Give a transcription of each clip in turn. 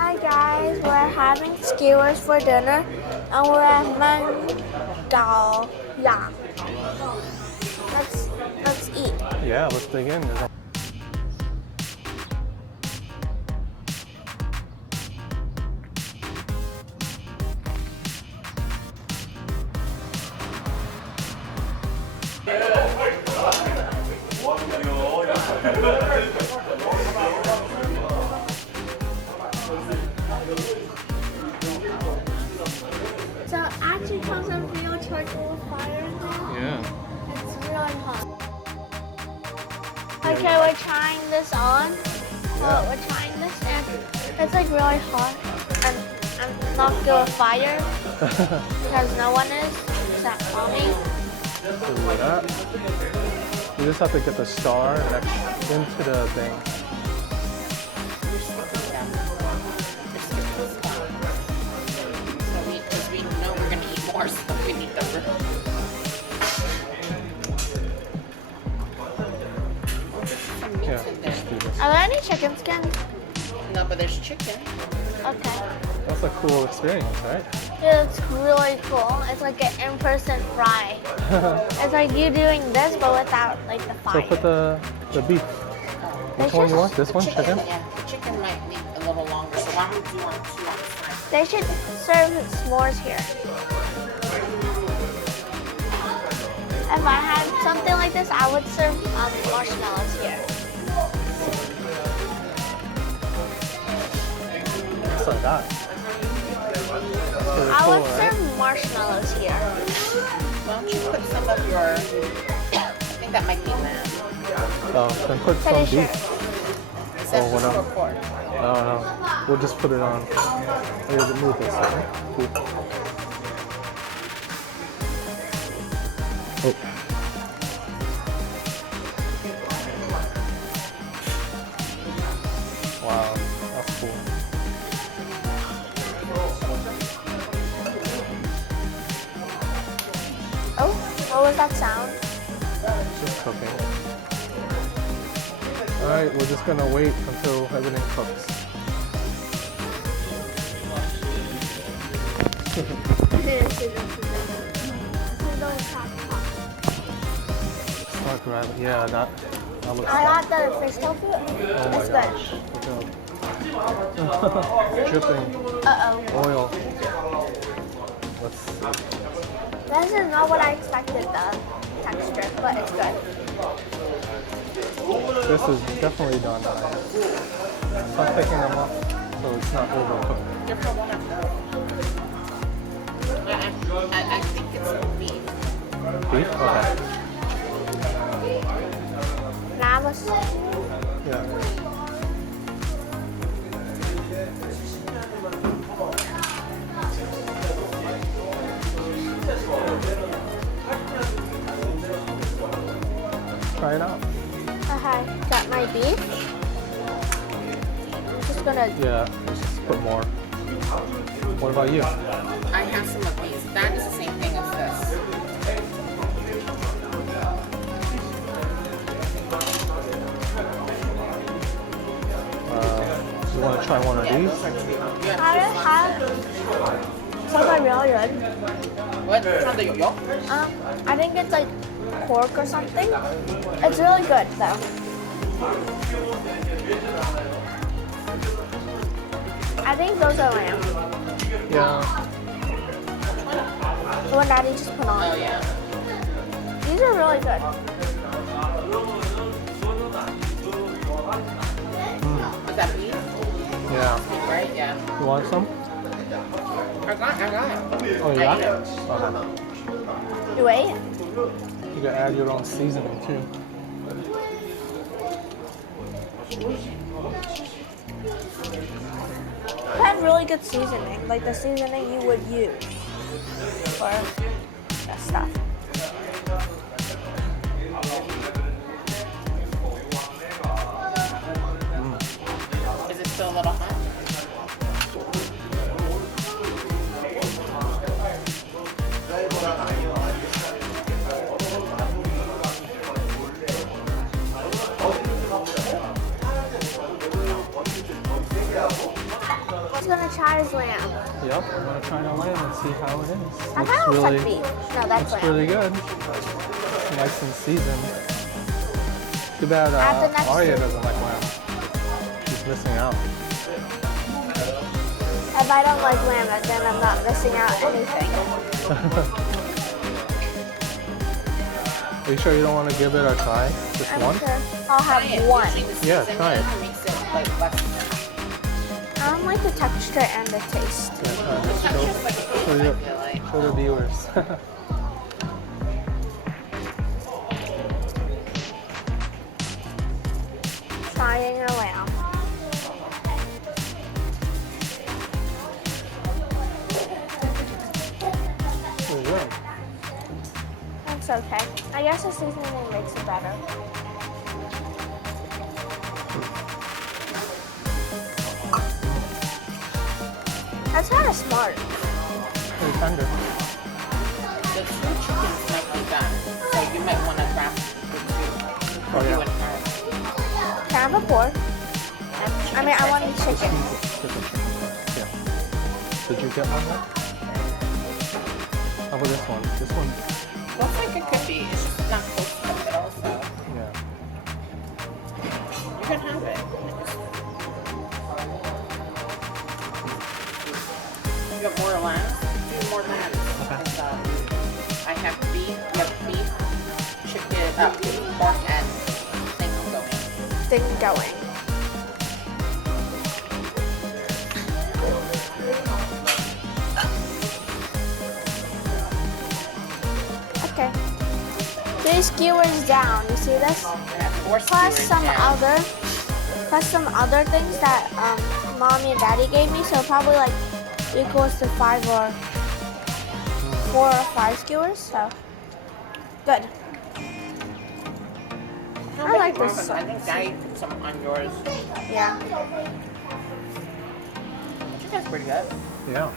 Hi guys, we're having skewers for dinner and we're at MengGaoYang. Let's eat. Yeah, let's dig in. So it actually comes in real charcoal fire in there. Yeah. It's really hot. Okay, we're trying this on. Well, we're trying this and it's like really hot. And I'm not good with fire because no one is except mommy. So do that. You just have to get the star next into the thing. Because we know we're going to eat more, so we need the room. Yeah, just do this. Are there any chicken skins? No, but there's chicken. Okay. That's a cool experience, right? It's really cool. It's like an in-person fry. It's like you doing this but without like the fire. So put the beef. Which one you want? This one, chicken? Yeah, the chicken might need a little longer, so why don't we do on two on the side? They should serve s'mores here. If I had something like this, I would serve marshmallows here. Just like that. That's really I cool, would right? serve marshmallows here. Why don't you put some of your, I think that might be lamb. Oh, then put some Pretty sure. beef. Is that Oh, what beef or else? pork? No. We'll just put it on. Here, move this. Okay? Cool. Oh. Wow, that's cool. Oh, what was that sound? Just cooking. Alright, we're just gonna wait until everything cooks. Start grabbing. Yeah, that looks I got the fish tofu. Oh my It's gosh. good. Look out. Dripping Uh-oh. oil. Let's see. This is not what I expected, the texture, but it's good. This is definitely done. Start taking them off so it's not overcooked. I think it's beef. Beef? Okay. Now let's Yeah. Try it out. okay, got my beef. Just gonna Yeah, let's just put more. What about you? I have some of these. That is the same thing as this. You want to try one of Yeah, these? those are two. You I have don't have something really good. what? It's not the yo-yo? I think it's like pork or something. It's really good though. I think those are lamb. Yeah. The one Daddy just put on. Oh, yeah. These are really good. Is that beef? Yeah. Right? Yeah. You want some? I got it. Oh, I yeah? ate it. Okay. You ate? You can add your own seasoning too. It had really good seasoning, like the seasoning you would use for that stuff. Is it still a little hot? gonna try his lamb. Yep, I'm gonna try the lamb and see how it is. That kind of looks like beef. No, that's looks lamb. really good. Nice and seasoned. Too bad At the next Arya one. doesn't like lamb. She's missing out. If I don't like lamb, then I'm not missing out anything. Are you sure you don't want to give it a try? Just I'm one? sure I'll have one. Yeah, try it. Makes it like less. I don't like the texture and the taste. Yeah, try it. It's Show, just like a show, I your- feel like. show the viewers. Trying a lamb. Pretty good. It's okay. I guess the seasoning makes it better. That's kind of smart. Pretty tender. The two chickens might be done, so you might want to grab the two. Oh, yeah. Can I have a pork? I mean, I want the chicken. Chicken. Yeah. Did you get one yet? How about this one? This one, Looks like it could be. It's just not close to the middle, so yeah. you can have it. You got more lamb? Do more lamb. Because, I have beef, you have beef, chicken, pork, and thing going. Okay. 3 skewers down. You see this? Yeah, 4 Plus skewers some down. other things that mommy and daddy gave me. So probably like equals to 5 or 4 or 5 skewers. So good. I like this. I think Daddy put some on yours. Yeah. Chicken's pretty good. Yeah.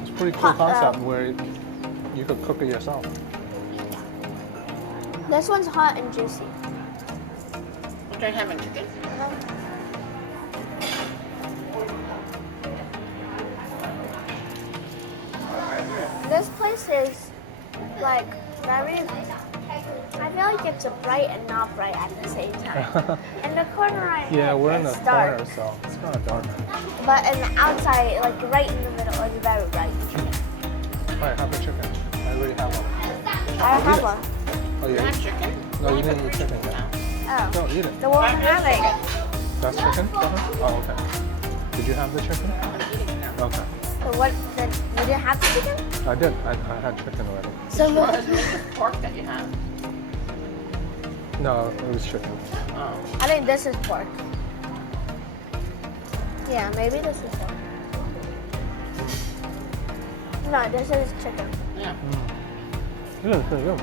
It's a pretty cool concept where you could cook it yourself. This one's hot and juicy. What are you having, chicken? This place is like very. I feel like it's bright and not bright at the same time. In the corner right Yeah, here, we're in the it's dark. corner, so it's kind of dark. But in the outside, like right in the middle, it's very bright. Alright, have the chicken. I already have one. I have one. Oh, You yeah. have chicken? No, you didn't eat chicken yet. Oh. No, eat it. The one I'm having. That's chicken? Oh, okay. Did you have the chicken? I'm eating it now. Okay. So what? You didn't have the chicken? I did. I had chicken already. So Well, it's the pork that you have. No, it was chicken. Oh. I think this is pork. Yeah, maybe this is pork. No, this is chicken. Yeah. Good, pretty good.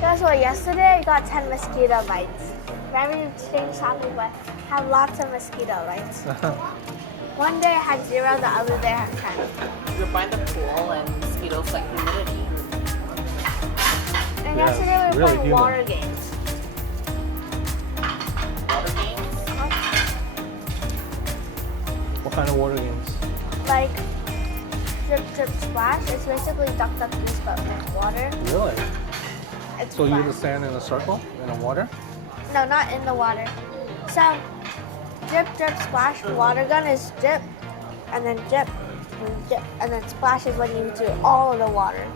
Guess what? Yesterday I got 10 mosquito bites. Very strange topic, but have lots of mosquito bites. One day I had 0, the other day I had 10. You're by the pool and mosquitoes like humidity. And Yeah, yesterday it's we were really playing humid. water games. Water games. What kind of water games? Like drip, drip, splash. It's basically duck, duck, goose, but with water. Really? It's So you fun. just stand in a circle in the water? No, not in the water. So drip, drip, splash. Water gun is drip, and then drip, and then splash is when you do all of the water.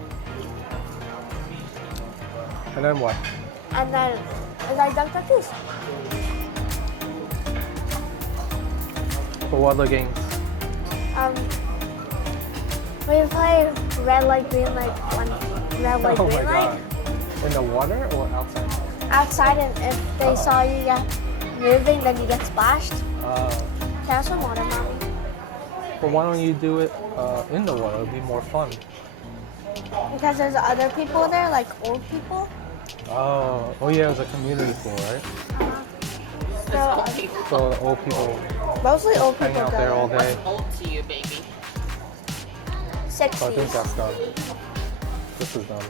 And then what? And then it's like duck, duck, goose. For what other games? We play red light, green light, one red light, Oh green my light. god. In the water or outside? Outside, and if they saw you get moving, then you get splashed. Can I have some water, mommy? But why don't you do it in the water? It would be more fun. Because there's other people there, like old people. Oh yeah, it's a community pool, right? So So the old people mostly old hang people out there all go. day. Old to you, baby. So I think 60s. that's done. This is done.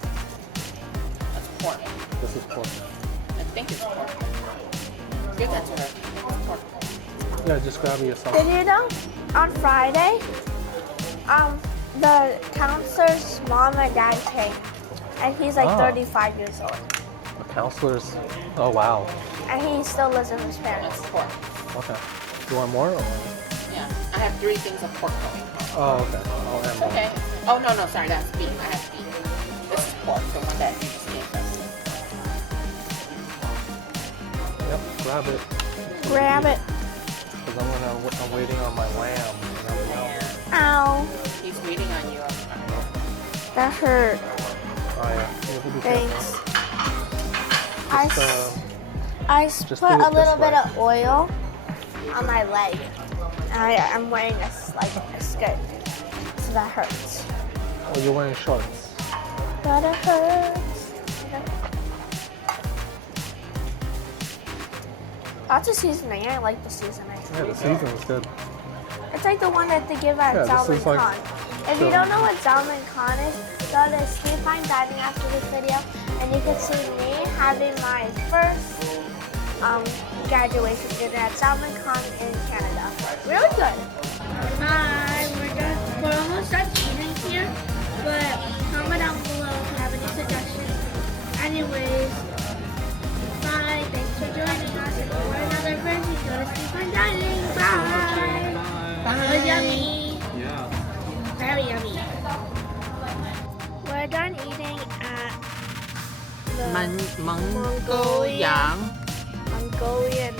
That's pork. This is pork. I think it's pork. Give that to her. It's pork. Yeah, just grab it yourself. Did you know on Friday, the counselor's mom and dad came, and he's like Oh. 35 years old, The counselors. Oh wow. and he still lives with his parents. That's pork. Okay. You want more? Or? Yeah. I have 3 things of pork going. Oh, okay. I'll add more. Okay. Oh, no, sorry. That's beef. I have beef. This is pork, the one that you just gave us. Yep. Grab it. Grab it. Because I'm waiting on my lamb. Ow, He's waiting on you. that hurt. Oh yeah. You have to be Thanks. careful. I Just put do it a little this way. bit of oil on my leg. I'm wearing a skirt, so that hurts. Oh, you're wearing shorts. But it hurts. Lots of seasoning. I like the seasoning. Yeah, the seasoning's good. It's like the one that they give at Yeah, this Zalman is like Khan. If you don't know what Zalman Khan is, go to Ski Fine Diving after this video, and you can see me having my first graduation dinner at Zalman Khan in Canada. Really good. Hi, we're almost done eating here, but comment down below if you have any suggestions. Anyways, bye. Thanks for joining us. And for another version, go to Ski Fine Diving. Bye. Bye. Yummy. Yeah. Very yummy. We're done eating at the MenggaoYang. Mongolian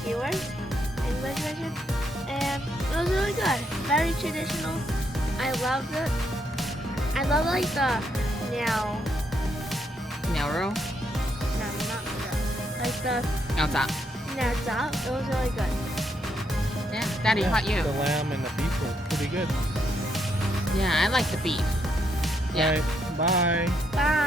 Skewers, English version, and it was really good. Very traditional. I loved it. I love like the now. Niao No, not like the Niao now. It was really good. Yeah. Daddy, how about you? The lamb and the beef were pretty good. Yeah, I like the beef. Yeah. Right. Bye. Bye.